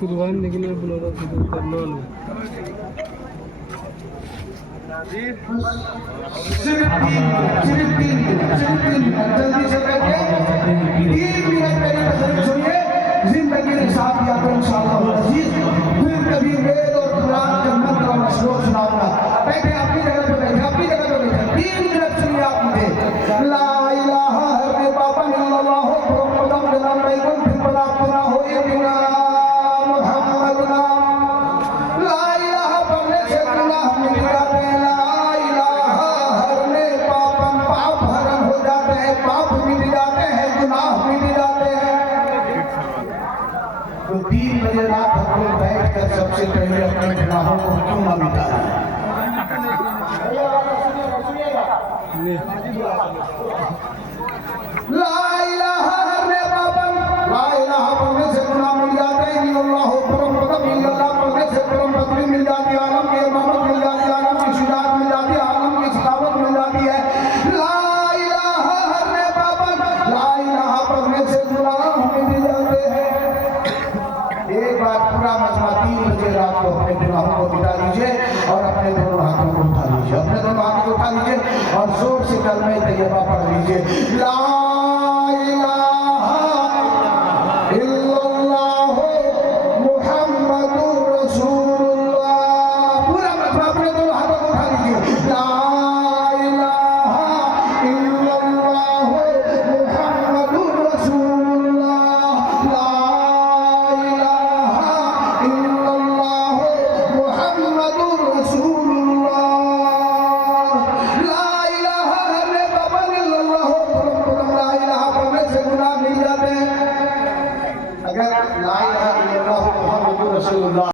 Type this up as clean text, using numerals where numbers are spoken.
कुर्बान लेकिन बोलो करने वालों सिर्फ 3 मिनट जल्दी से बैठिए। 3 मिनट मेरी कसम सुनिए, जिंदगी ने साथ दिया तो इंशाअल्लाह अजीज फिर कभी वेद और कुरान के मंत्र और श्लोक सुनाऊंगा। बैठे अपनी जगह पे बैठे, अपनी जगह पे बैठे। 3 मिनट सुनिए आप मुझे। ला इलाहा हरे बाबा इल्लल्लाह मुहम्मदुर रसूलुल्लाह फिर बड़ा पूरा हो ये बिना मुहम्मद नाम। ला इलाहा पढ़ने से गुनाह मिट जाते हैं, ला इलाहा हरने पापम पाप हरण हो जाते हैं, पाप मिट जाते हैं, गुनाह मिट जाते हैं। तो 3 बजे रात हम लोग बैठ कर सबसे पहले अपने गुनाहों को क्यों ना मिटाएं? ला इलाहा हरने पापम, ला इलाहा पढ़ने से गुनाह मिट जाते हैं, इल्लल्लाह मुहम्मदुर इल्लल्लाह पढ़ने से परम पत्नी मिल जाती है, आलम की इमामत मिल जाती है, आलम की शुजाअत मिल जाती है, आलम की सखावत मिल जाती है। ला इलाहा हरने पापम, ला इलाहा पढ़ने से गुनाह मिट जाते हैं। एक बार पूरा मजमा 3 बजे रात को अपने गुनाहों को मिटा लीजिए और अपने दोनों हाथों को उठा लीजिए, अपने दोनों हाथों को उठा लीजिए और जोर से कलमे तैयबा पढ़ लीजिए। ला